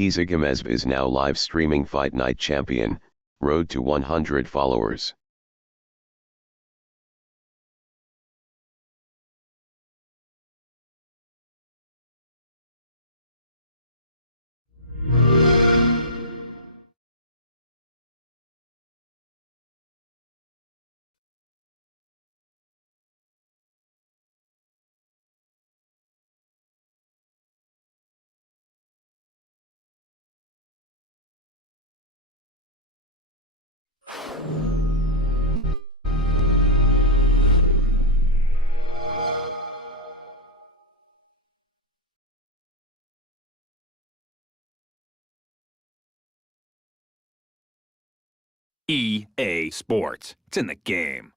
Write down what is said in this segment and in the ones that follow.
Ortiz Agamezb is now live streaming Fight Night champion, road to 100 followers. EA Sports. It's in the game.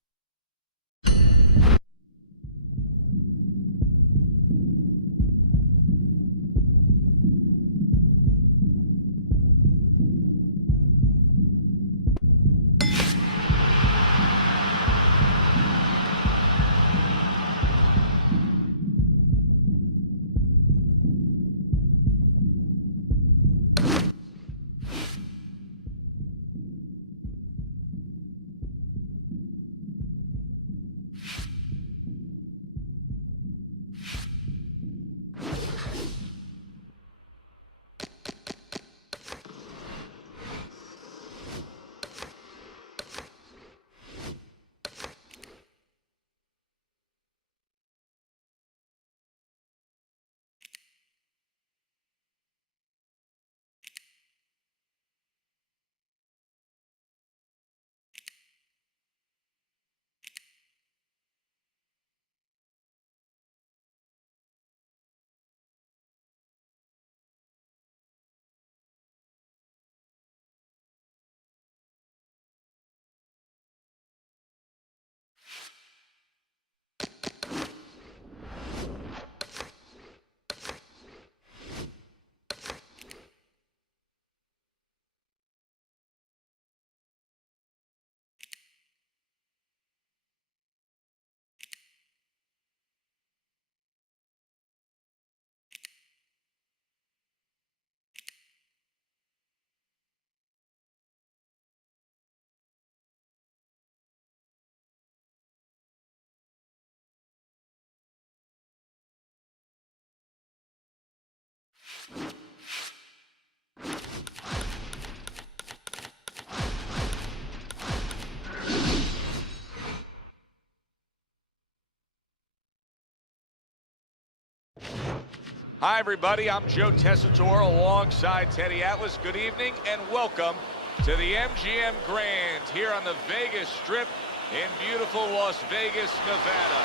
Hi, everybody. I'm Joe Tessitore alongside Teddy Atlas. Good evening and welcome to the MGM Grand here on the Vegas Strip in beautiful Las Vegas, Nevada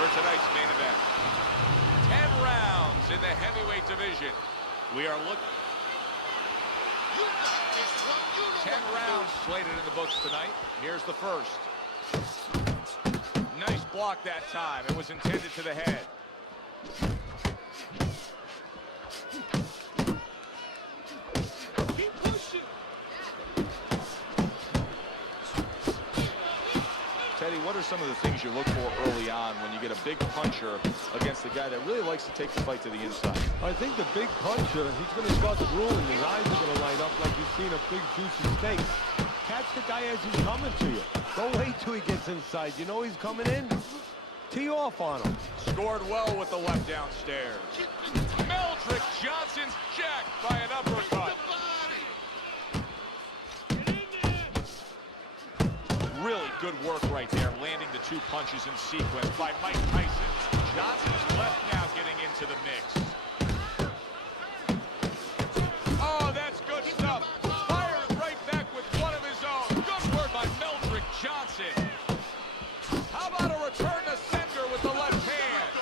for tonight's main event. 10 rounds in the heavyweight division. We are looking 10 rounds slated in the books tonight. Here's the first. Nice block that time. It was intended to the head. Teddy, what are some of the things you look for early on when you get a big puncher against a guy that really likes to take the fight to the inside? I think the big puncher, he's going to start drooling. His eyes are going to light up like you've seen a big juicy steak. Catch the guy as he's coming to you. Don't wait till he gets inside. You know he's coming in. Tee off on him. Scored well with the left downstairs. Meldrick Johnson's jacked by an uppercut. Really good work right there, landing the two punches in sequence by Mike Tyson. Johnson's left now getting into the mix. Oh, that's good stuff. Firing right back with one of his own. Good work by Meldrick Johnson. How about a return to sender with the left hand?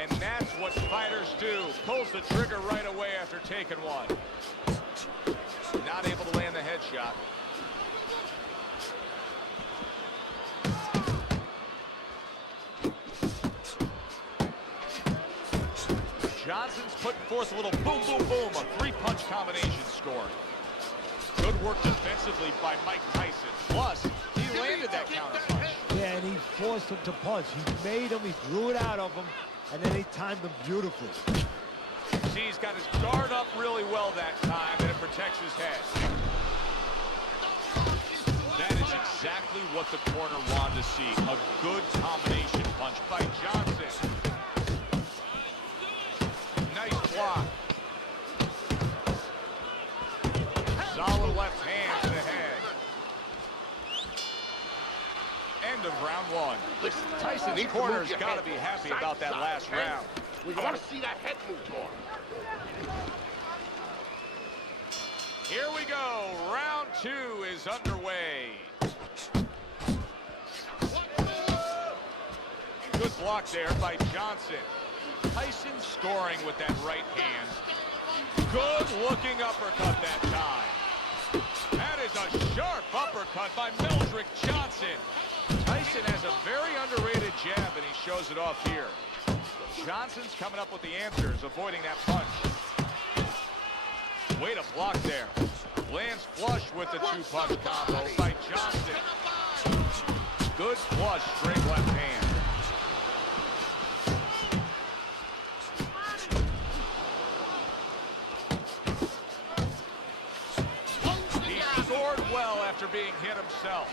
And that's what fighters do. Pulls the trigger right away after taking one. Not able to land the headshot. Johnson's putting forth a little boom, boom, boom. A three-punch combination scored. Good work defensively by Mike Tyson. Plus, he landed that counter punch. Yeah, and he forced him to punch. He made him. He drew it out of him. and then he timed them beautifully. See, he's got his guard up really well that time, and it protects his head. That is exactly what the corner wanted to see. A good combination punch by Johnson. Nice block. Solid left hand to the head. End of round one. Tyson's corner's got to be happy about that last round. I want to see that head move more. Here we go. Round two is underway. Good block there by Johnson. Tyson scoring with that right hand. Good-looking uppercut that time. That is a sharp uppercut by Meldrick Johnson. Tyson has a very underrated jab, and he shows it off here. Johnson's coming up with the answers, avoiding that punch. Way to block there. Lands flush with the two-punch combo by Johnson. Good flush, straight left hand. He scored well after being hit himself.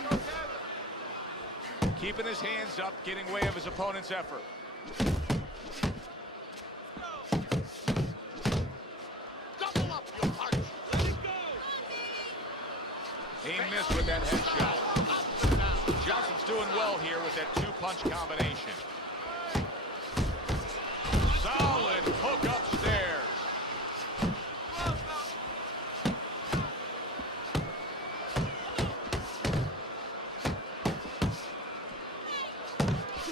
Keeping his hands up, getting way of his opponent's effort. He missed with that headshot. Johnson's doing well here with that two-punch combination. Solid hook upstairs.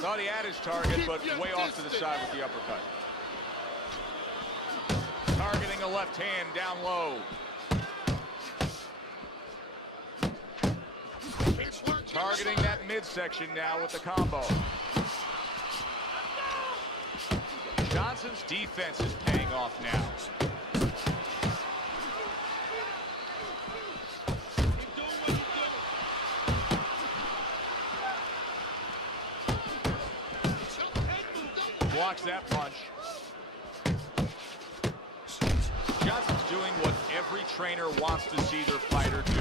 Thought he had his target, but way off to the side with the uppercut. Targeting a left hand down low. Targeting that midsection now with the combo. Johnson's defense is paying off now. Blocks that punch. Johnson's doing what every trainer wants to see their fighter do.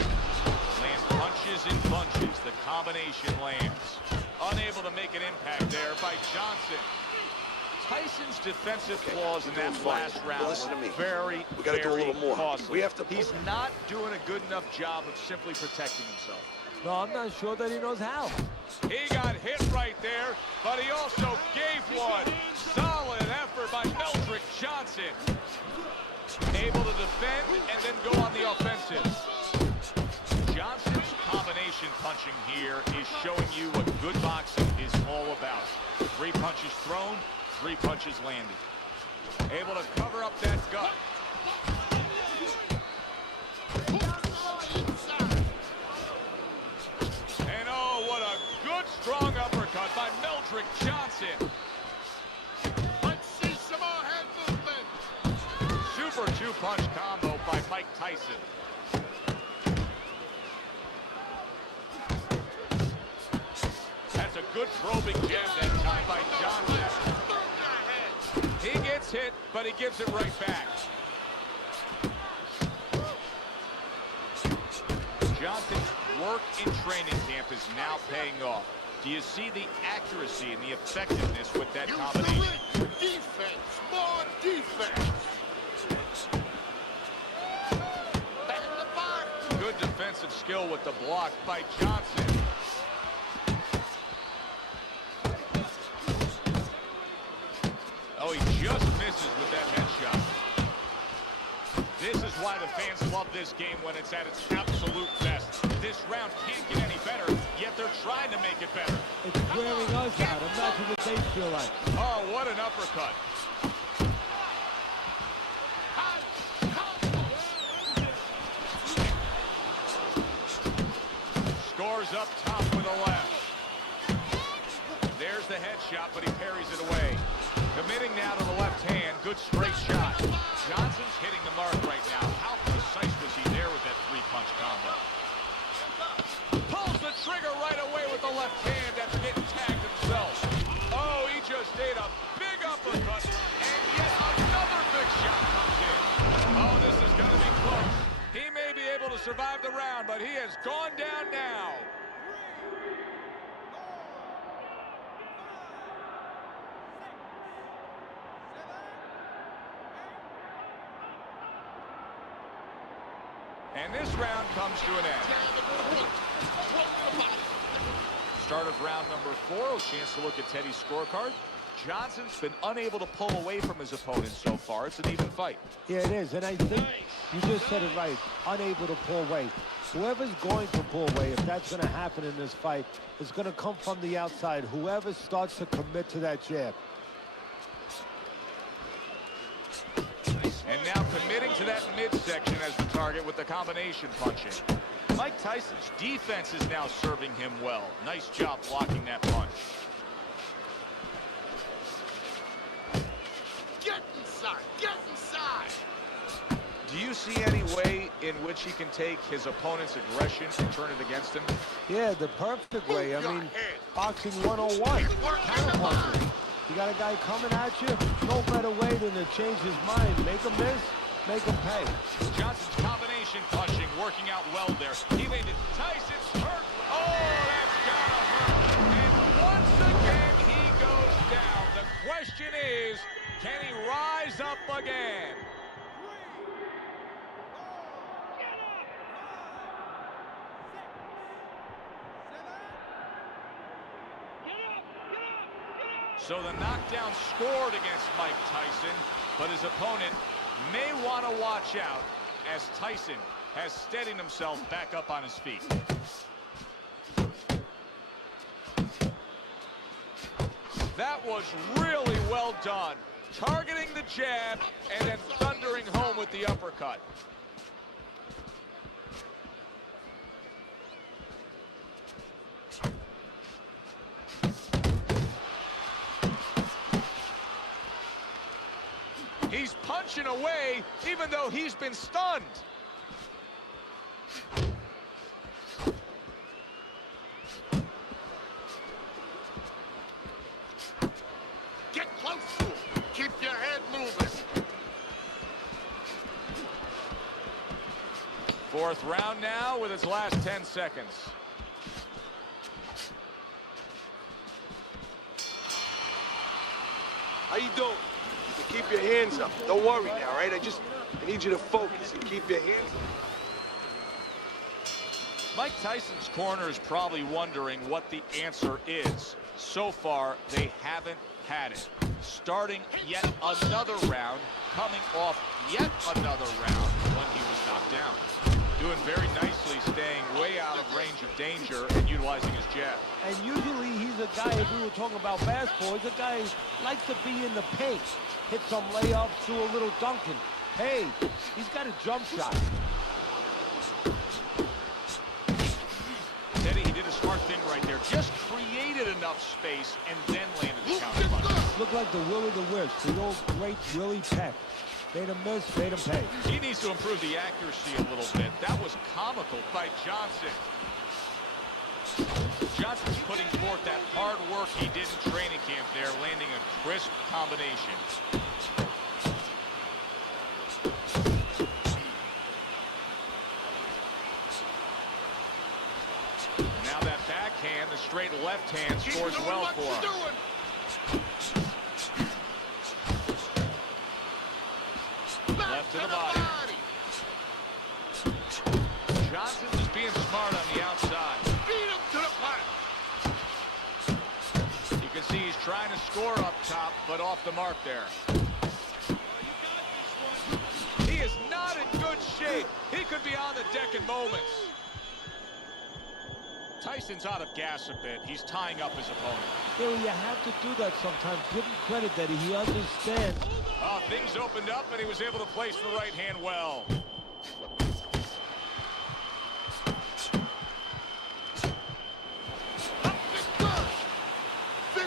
Land punches and bunches. The combination lands. Unable to make an impact there by Johnson. Tyson's defensive flaws in that last round were very, very costly. He's not doing a good enough job of simply protecting himself. No, I'm not sure that he knows how. He got hit right there, but he also gave one. Solid effort by Meldrick Johnson. Able to defend and then go on the offensive. Johnson's combination punching here is showing you what good boxing is all about. 3 punches thrown, 3 punches landed. Able to cover up that gut. And oh, what a good strong uppercut by Meldrick Johnson. Let's see some more head movement. Super two-punch combo by Mike Tyson. That's a good probing jab that time by Johnson. He gets hit, but he gives it right back. Johnson's work in training camp is now paying off. Do you see the accuracy and the effectiveness with that combination? Defense, more defense. Back in the box. Good defensive skill with the block by Johnson. Oh, he just misses with that headshot. This is why the fans love this game when it's at its absolute best. This round can't get any better, yet they're trying to make it better. It's wearing us out. Imagine what they feel like. Oh, what an uppercut. Scores up top with a left. There's the headshot, but he parries it away. Committing now to the left hand. Good straight shot. Johnson's hitting the mark right now. How precise was he there with that 3-punch combo? Pulls the trigger right away with the left hand after getting tagged himself. Oh, he just ate a big uppercut. survive the round, but he has gone down now. And this round comes to an end. Start of round number 4. A chance to look at Teddy's scorecard. Johnson's been unable to pull away from his opponent so far. It's an even fight. Yeah, it is, and I think you just said it right. Unable to pull away. Whoever's going to pull away, if that's going to happen in this fight, is going to come from the outside. Whoever starts to commit to that jab. And now committing to that midsection as the target with the combination punching. Mike Tyson's defense is now serving him well. Nice job blocking that punch. Get inside! Get inside! Do you see any way in which he can take his opponent's aggression and turn it against him? Yeah, the perfect way. I mean, boxing 101. Counterpunching. You got a guy coming at you, no better way than to change his mind. Make him miss, make him pay. Johnson's combination punching working out well there. He made it. Tyson's hurt. Oh, that's gotta hurt. And once again, he goes down. The question is, can he rise up again? So the knockdown scored against Mike Tyson, but his opponent may want to watch out as Tyson has steadied himself back up on his feet. That was really well done. Targeting the jab and then thundering home with the uppercut. He's punching away even though he's been stunned. Get close to him. Keep your head moving. Fourth round now with its last 10 seconds. How you doing? You keep your hands up. Don't worry now, right? I need you to focus and keep your hands up. Mike Tyson's corner is probably wondering what the answer is. So far, they haven't had it. Starting yet another round, coming off yet another round when he was knocked down. Doing very nicely, staying way out of range of danger and utilizing his jab. And usually he's a guy, if we were talking about basketball, he's a guy who likes to be in the paint. Hit some layups, do a little dunking. Hey, he's got a jump shot. Teddy, he did a smart thing right there. Just created enough space and then landed the counter punch. Looked like the Will-O-The-Wisp, the old great Willie Peck. Made him miss, made him pay. He needs to improve the accuracy a little bit. That was comical by Johnson. Johnson's putting forth that hard work he did in training camp there, landing a crisp combination. And now that backhand, the straight left hand scores well for him. Left to the body. Johnson is being smart on the outside. Beat him to the punch. You can see he's trying to score up top, but off the mark there. He is not in good shape. He could be on the deck in moments. Tyson's out of gas a bit. He's tying up his opponent. Yeah, well, you have to do that sometimes. Give him credit that he understands. Oh, things opened up, and he was able to place the right hand well.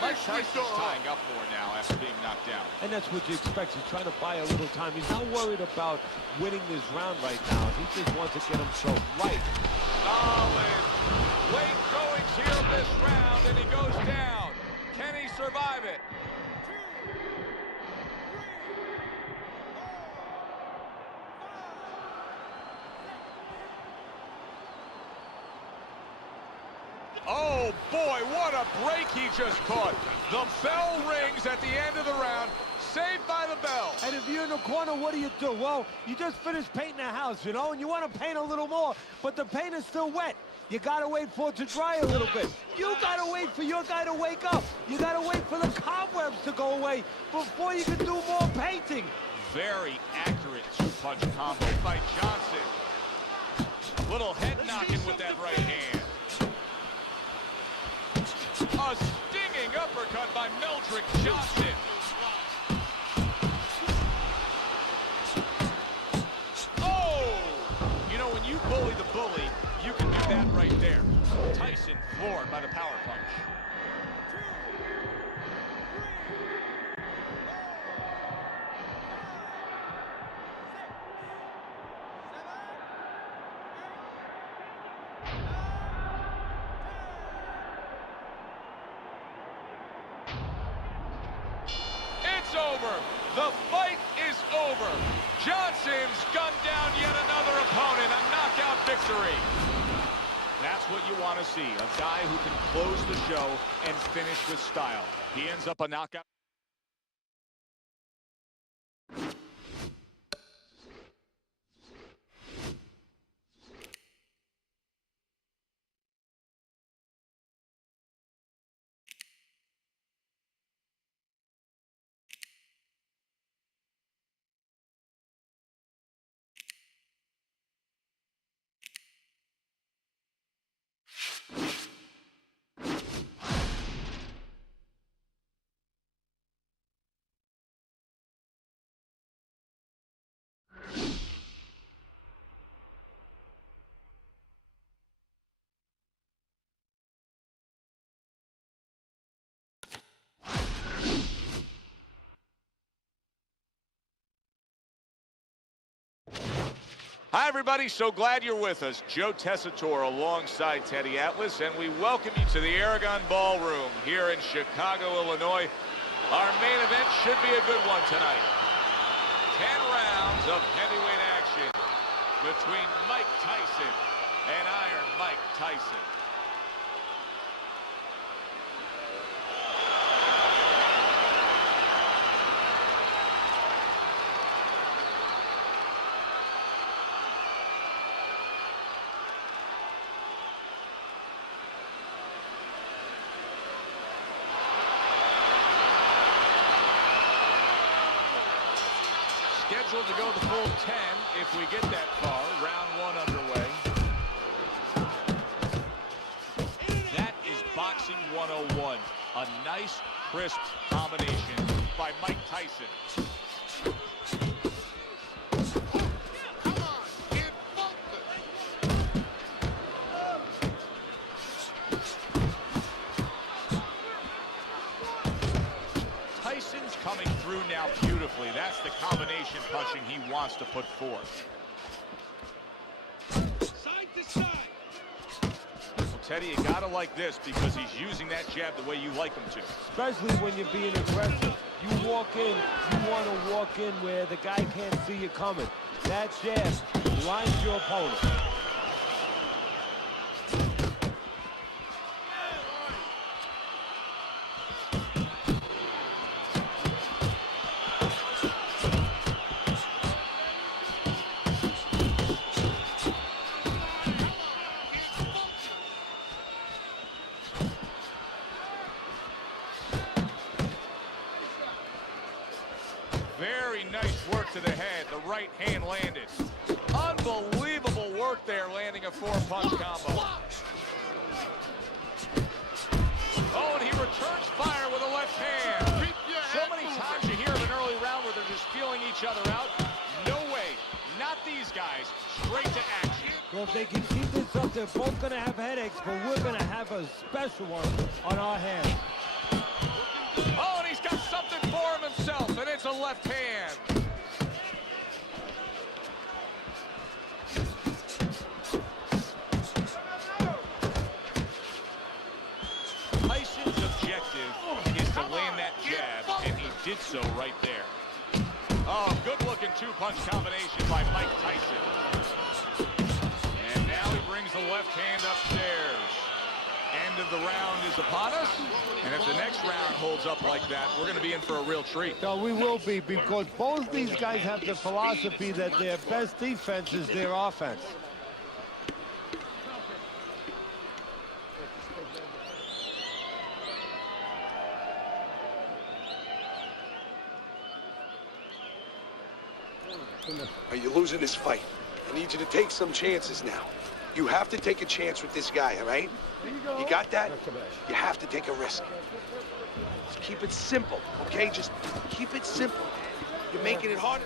Mike Tyson's tying up more now after being knocked down. And that's what you expect. He's trying to buy a little time. He's not worried about winning this round right now. He just wants to get himself right. Solid. Late goings here in this round, and he goes down. Can he survive it? Oh, boy, what a break he just caught. The bell rings at the end of the round. Saved by the bell. And if you're in the corner, what do? Well, you just finished painting the house, you know, and you want to paint a little more, but the paint is still wet. You got to wait for it to dry a little bit. You got to wait for your guy to wake up. You got to wait for the cobwebs to go away before you can do more painting. Very accurate two-punch combo by Johnson. Little head knocking with that right hand. A stinging uppercut by Meldrick Johnson. Oh! You know, when you bully the bully, you can do that right there. Tyson floored by the power punch. It's over. The fight is over. Johnson's gunned down yet another opponent. A knockout victory. That's what you want to see. A guy who can close the show and finish with style. He ends up a knockout. Hi, everybody. So glad you're with us. Joe Tessitore alongside Teddy Atlas, and we welcome you to the Aragon Ballroom here in Chicago, Illinois. Our main event should be a good one tonight. 10 rounds of heavyweight action between Mike Tyson and Iron Mike Tyson. Scheduled to go the full 10 if we get that far. Round 1 underway. That is Boxing 101. A nice, crisp combination by Mike Tyson. Come on, get focused. Tyson's coming through now beautifully. That's the combination punching he wants to put forth. Side to side. Well, Teddy, you gotta like this because he's using that jab the way you like him to. Especially when you're being aggressive. You walk in, you want to walk in where the guy can't see you coming. That jab blinds your opponent. Very nice work to the head. The right hand landed. Unbelievable work there, landing a 4-punch combo. Oh, and he returns fire with a left hand. So many times you hear of an early round where they're just feeling each other out. No way. Not these guys. Straight to action. Well, if they can keep this up, they're both going to have headaches, but we're going to have a special one on our hands. Oh, and he's got something for him himself, and it's a left hand. Tyson's objective is to land that jab, and he did so right there. Oh, good-looking two-punch combination by Mike Tyson. And now he brings the left hand upstairs. End of of the round is upon us. And if the next round holds up like that, we're going to be in for a real treat. No, we will be, because both these guys have the philosophy that their best defense is their offense. Are you losing this fight? I need you to take some chances now. You have to take a chance with this guy, all right? You got that? You have to take a risk. Just keep it simple, okay? Just keep it simple. You're making it harder.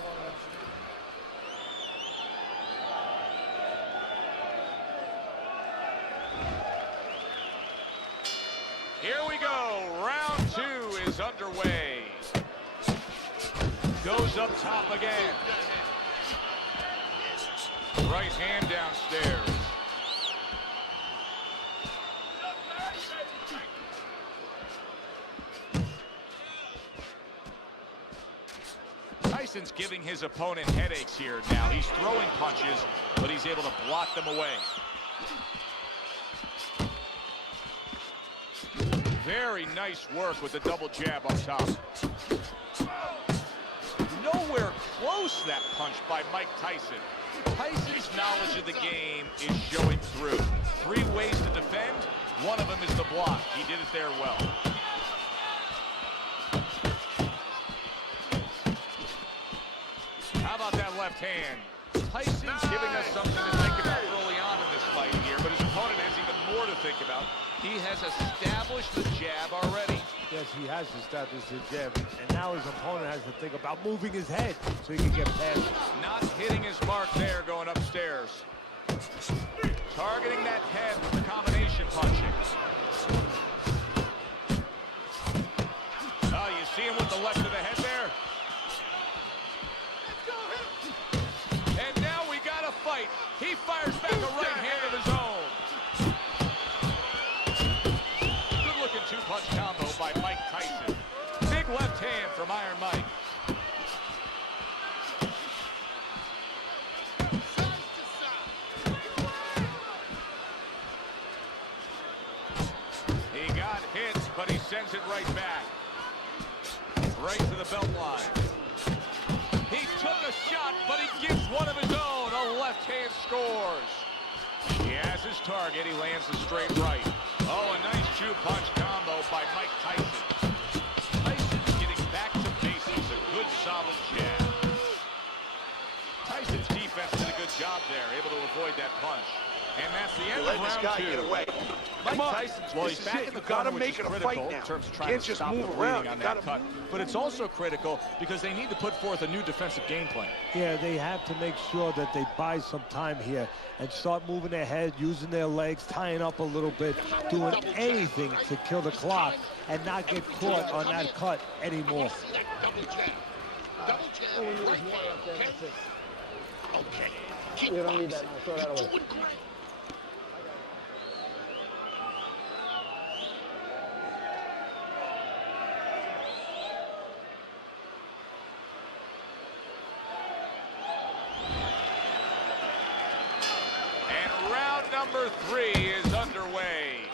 Here we go. Round 2 is underway. Goes up top again. Right hand downstairs. Tyson's giving his opponent headaches here now. He's throwing punches, but he's able to block them away. Very nice work with the double jab up top. Nowhere close, that punch by Mike Tyson. Tyson's knowledge of the game is showing through. 3 ways to defend. One of them is the block. He did it there well. How about that left hand? Tyson's giving us something to think about early on in this fight here, but his opponent has even more to think about. He has established the jab already. Yes, he has established his jab, and now his opponent has to think about moving his head so he can get past it. Not hitting his mark there, going upstairs. Targeting that head with the combination punching. Oh, you see him with the left of the head there? And now we got a fight. He fires back a right hand of his own. Good-looking 2-punch combo by Mike Tyson. Big left hand from Iron Mike. He got hit, but he sends it right back. Right to the belt line. He took a shot, but he gives one of his own. A left hand scores. He has his target. He lands a straight right. Oh, a nice 2-punch combo by Mike Tyson. Tyson's getting back to basics. A good, solid jab. Tyson's defense did a good job there, able to avoid that punch. And that's the end of Let this round guy 2. get away. Mike Come on. Tyson's, well, he's This is back it. in the You gotta corner, which make is it a critical fight in now. terms of trying Can't to just stop the move bleeding around. on You that gotta- cut. But it's also critical because they need to put forth a new defensive game plan. Yeah, they have to make sure that they buy some time here and start moving their head, using their legs, tying up a little bit, doing anything to kill the clock and not get caught on that cut anymore. Double jab. Double jab. Right there. Okay. Keep You don't need that. No, throw that away. doing great. And round number 3 is underway.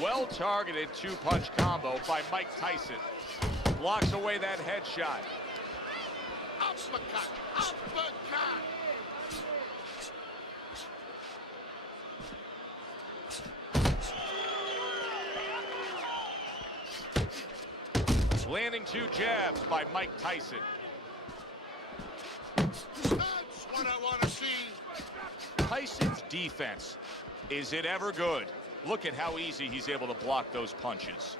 Well-targeted 2-punch combo by Mike Tyson. Blocks away that headshot. Uppercut. Uppercut. Landing 2 jabs by Mike Tyson. That's what I want to see. Tyson's defense, is it ever good? Look at how easy he's able to block those punches.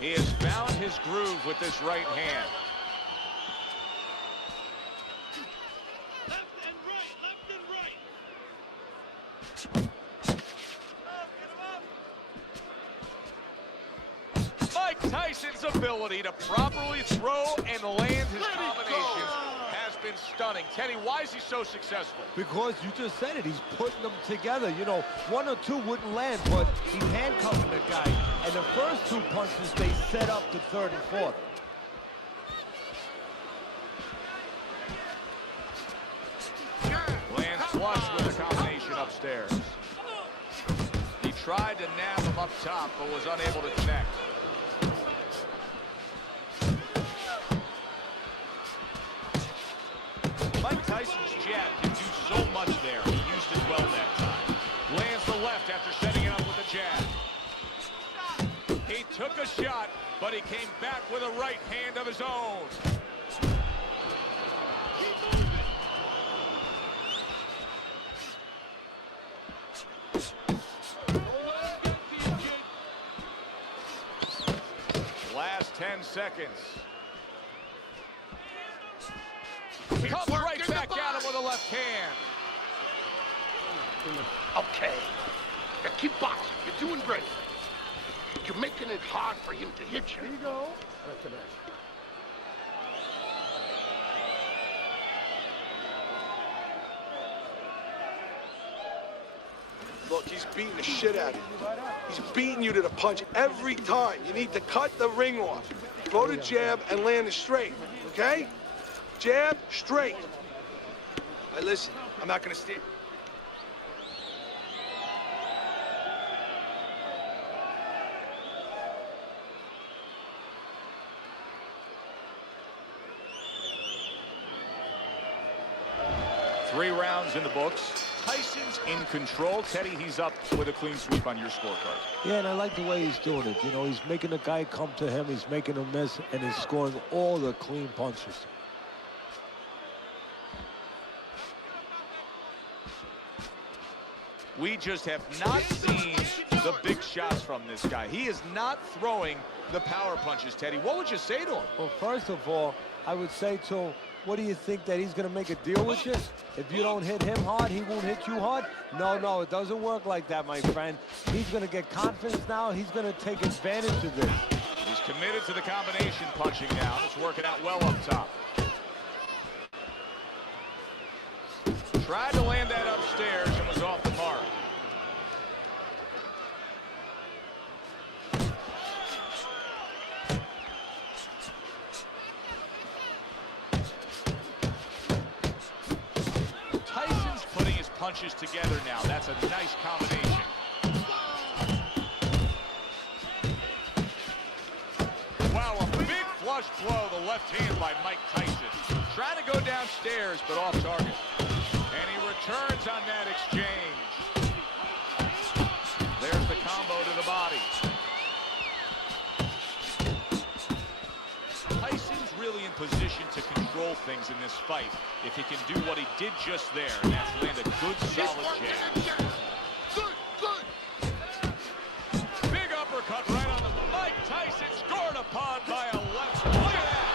He has found his groove with this right hand. Left and right. Left and right. Mike Tyson's ability to properly throw and land his combinations has been stunning. Teddy, why is he so successful? Because you just said it, he's putting them together. You know, 1 or 2 wouldn't land, but he's handcuffing the guy. And the first 2 punches, they set up the 3rd and 4th. flush with the combination upstairs. He tried to nab him up top, but was unable to connect. Mike Tyson's jab can do so much there. He used it well that time. Lands the left after setting it up with a jab. He took a shot, but he came back with a right hand of his own. Last 10 seconds. Comes right back at him with a left hand. Okay. Now keep boxing. You're doing great. You're making it hard for him to hit you. Here you go. Look, he's beating the shit out of you. He's beating you to the punch every time. You need to cut the ring off. Throw the jab and land it straight, okay? Jab, straight. Hey, listen, I'm not gonna stand. Three rounds in the books. Tyson's in control. Teddy, he's up with a clean sweep on your scorecard. Yeah, and I like the way he's doing it. You know, he's making the guy come to him, he's making him miss, and he's scoring all the clean punches. We just have not seen the big shots from this guy. He is not throwing the power punches, Teddy. What would you say to him? Well, first of all, I would say to him, what do you think, that he's going to make a deal with you? If you don't hit him hard, he won't hit you hard? No, it doesn't work like that, my friend. He's going to get confidence now. He's going to take advantage of this. He's committed to the combination punching now. It's working out well up top. Tried to land that upstairs and was off the mark. Tyson's putting his punches together now. That's a nice combination. Wow, a big flush blow, the left hand by Mike Tyson. Trying to go downstairs, but off target. And he returns on that exchange. There's the combo to the body. Tyson's really in position to control things in this fight if he can do what he did just there, and that's land a good, solid jab. Good. Big uppercut right on the Mike Tyson, scored upon by a left. Look at that.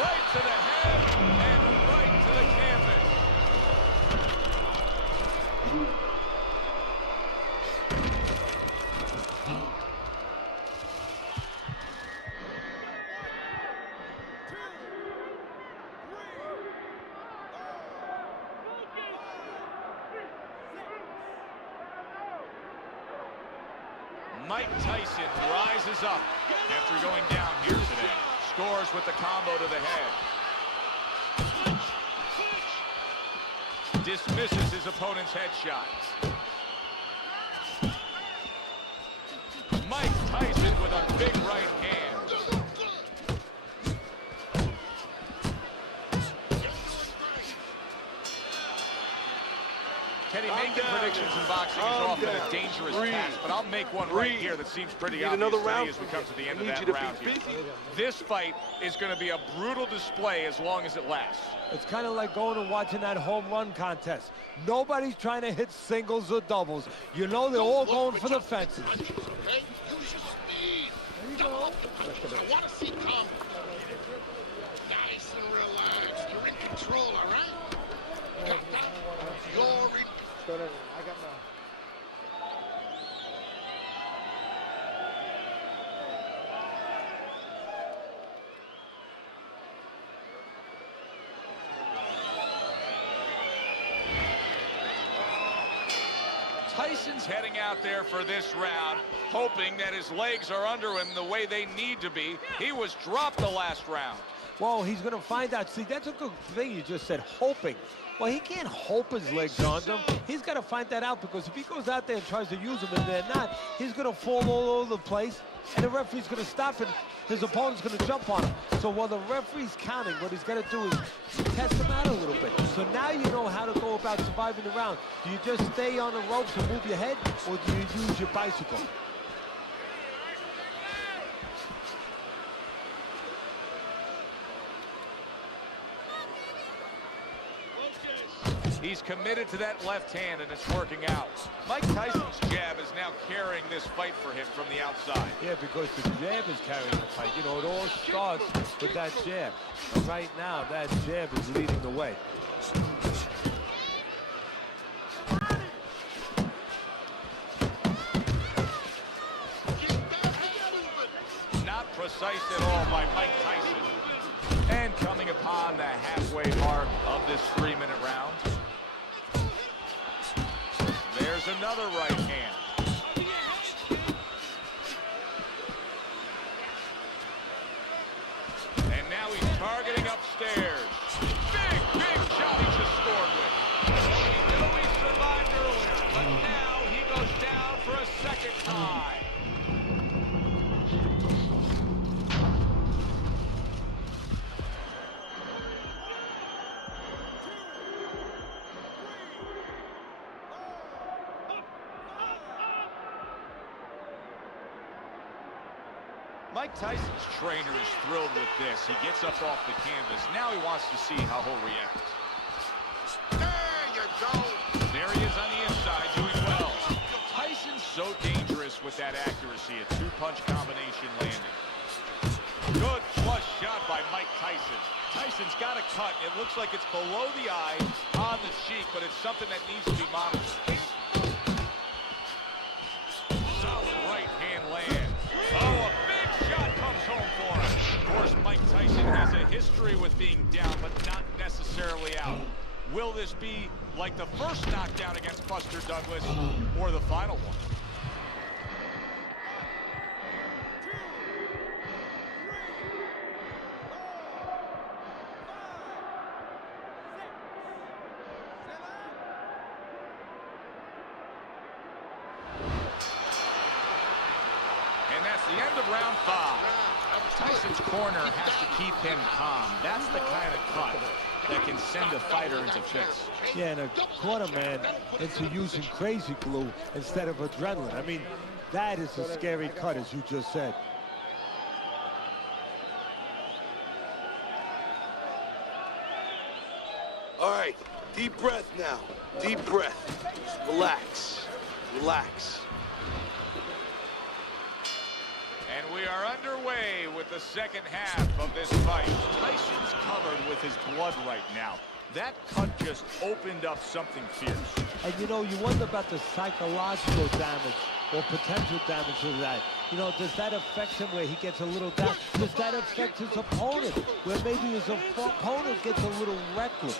Right to the head and right to the canvas. Mike Tyson rises up after going down here today. Scores with the combo to the head. Dismisses his opponent's headshot. Mike Tyson with a big right hand. Teddy, making predictions in boxing is often a dangerous task, but I'll make one right here that seems pretty obvious to me as we come to the end of that round here. This fight is going to be a brutal display as long as it lasts. It's kind of like going and watching that home run contest. Nobody's trying to hit singles or doubles. You know they're all going for the fences. Okay? Use your speed. Double up the punches. I want to see combo. Nice and relaxed. You're in control, all right? Got that? You're in. I got my... Tyson's heading out there for this round, hoping that his legs are under him the way they need to be. He was dropped the last round. Well, he's going to find out. See, that's a good thing you just said, hoping. Well, he can't hope his legs on them. He's got to find that out, because if he goes out there and tries to use them and they're not, he's going to fall all over the place, and the referee's going to stop, and his opponent's going to jump on him. So while the referee's counting, what he's got to do is test him out a little bit. So now you know how to go about surviving the round. Do you just stay on the ropes and move your head, or do you use your bicycle? He's committed to that left hand, and it's working out. Mike Tyson's jab is now carrying this fight for him from the outside. Yeah, because the jab is carrying the fight. You know, it all starts with that jab. And right now, that jab is leading the way. Not precise at all by Mike Tyson. And coming upon the halfway mark of this 3-minute round. There's another right hand. And now he's targeting upstairs. Big shot he just scored with. Well, he knew he survived earlier, but now he goes down for a second time. Mike Tyson's trainer is thrilled with this. He gets up off the canvas. Now he wants to see how he'll react. There you go. There he is on the inside, doing well. Tyson's so dangerous with that accuracy. A two-punch combination landing. Good flush shot by Mike Tyson. Tyson's got a cut. It looks like it's below the eye, on the cheek, but it's something that needs to be monitored. Solid right hand land. Oh, a big shot comes home for him. Of course, Mike Tyson has a history with being down, but not necessarily out. Will this be like the first knockdown against Buster Douglas or the final one? And that's the end of round 5. Tyson's corner has to keep him calm. That's the kind of cut that can send a fighter into fits. Yeah, and a corner man into using crazy glue instead of adrenaline. I mean, that is a scary cut, as you just said. All right, deep breath now. Deep breath. Relax. Relax. And we are underway with the second half of this fight. Tyson's covered with his blood right now. That cut just opened up something fierce. And you know, you wonder about the psychological damage or potential damage of that. You know, does that affect him where he gets a little down? Does that affect his opponent where maybe his opponent gets a little reckless?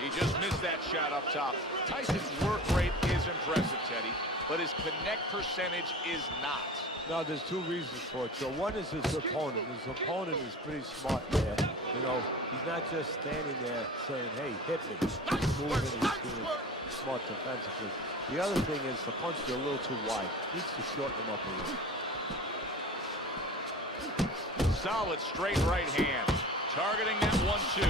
He just missed that shot up top. Tyson's work rate is impressive, Teddy, but his connect percentage is not. No, there's two reasons for it. So one is his opponent. His opponent is pretty smart there. You know, he's not just standing there saying, hey, hit me. He's moving, he's being smart defensively. The other thing is the punch is a little too wide. Needs to shorten him up a little. Solid straight right hand. Targeting that 1-2.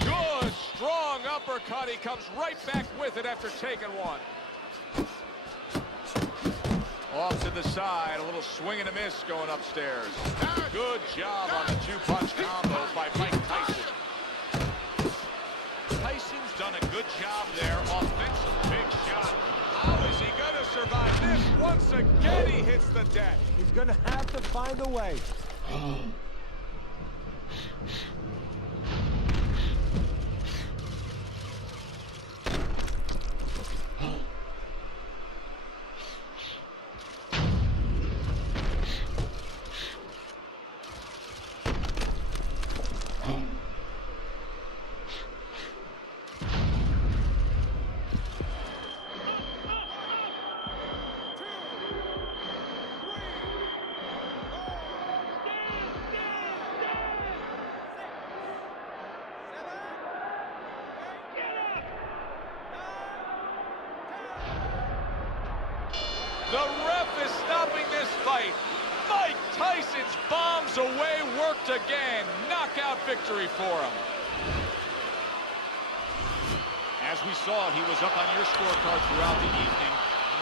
Good, strong uppercut. He comes right back with it after taking one. Off to the side, a little swing and a miss going upstairs. Good job on the two-punch combo by Mike Tyson. Tyson's done a good job there. Offensive big shot. How is he going to survive this? Once again, he hits the deck. He's going to have to find a way. The ref is stopping this fight. Mike Tyson's bombs away worked again. Knockout victory for him. As we saw, he was up on your scorecard throughout the evening.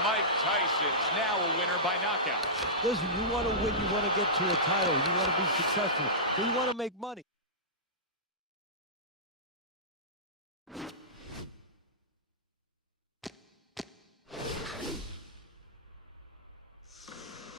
Mike Tyson's now a winner by knockout. Listen, you want to win, you want to get to a title, you want to be successful, so you want to make money.